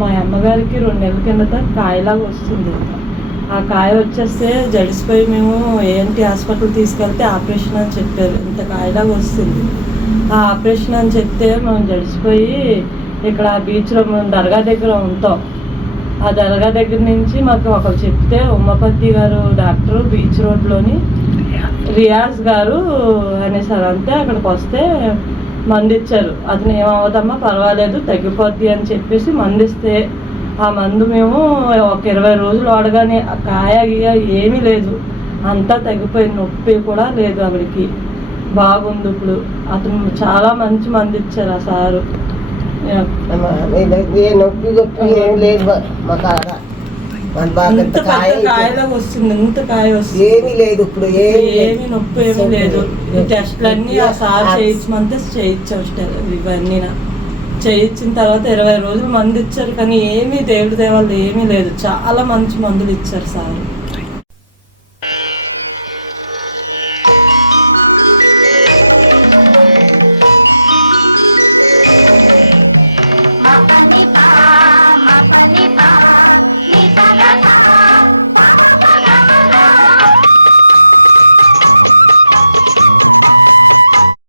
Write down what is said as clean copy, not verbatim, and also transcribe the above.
మా అమ్మగారికి 2 నెలల కిందట కాయలాగా వచ్చింది. ఆ కాయ వచ్చేస్తే జడిసిపోయి మేము ఏఎన్టీ హాస్పిటల్ తీసుకెళ్తే ఆపరేషన్ అని చెప్పారు. ఇంత కాయలాగా వస్తుంది. ఆ ఆపరేషన్ అని చెప్తే మనం జడిసిపోయి ఇక్కడ బీచ్ రోడ్ దర్గా దగ్గర ఉంటాం. ఆ దర్గా దగ్గర నుంచి మాకు ఒకరు చెప్తే ఉమాపతి గారు డాక్టరు బీచ్ రోడ్లోని రియాజ్ గారు అనేసారు. అంతే అక్కడికి వస్తే మందు ఇచ్చారు. అతను ఏమవుదమ్మా పర్వాలేదు తగ్గిపోద్ది అని చెప్పేసి మందు ఇస్తే ఆ మందు మేము ఒక 20 రోజులు వాడగానే ఆ కాయ గీయ ఏమీ లేదు, అంతా తగ్గిపోయింది. నొప్పి కూడా లేదు, ఆవిడకి బాగుంది. ఇప్పుడు అతను చాలా మంచి మందు ఇచ్చారు ఆ సారు. కాయలాగా వస్తుంది, ఇంత కాయ వస్తుంది, ఏమీ లేదు ఇప్పుడు, ఏమి నొప్పి ఏమీ లేదు. టెస్టులన్నీ ఆ సార్ చేయించమంటే చేయించారు. ఇవన్నీ చేయించిన తర్వాత 20 రోజులు మందు ఇచ్చారు, కానీ ఏమీ దేవుడి దేవాళ్ళు ఏమీ లేదు. చాలా మంచి మందులు ఇచ్చారు సార్.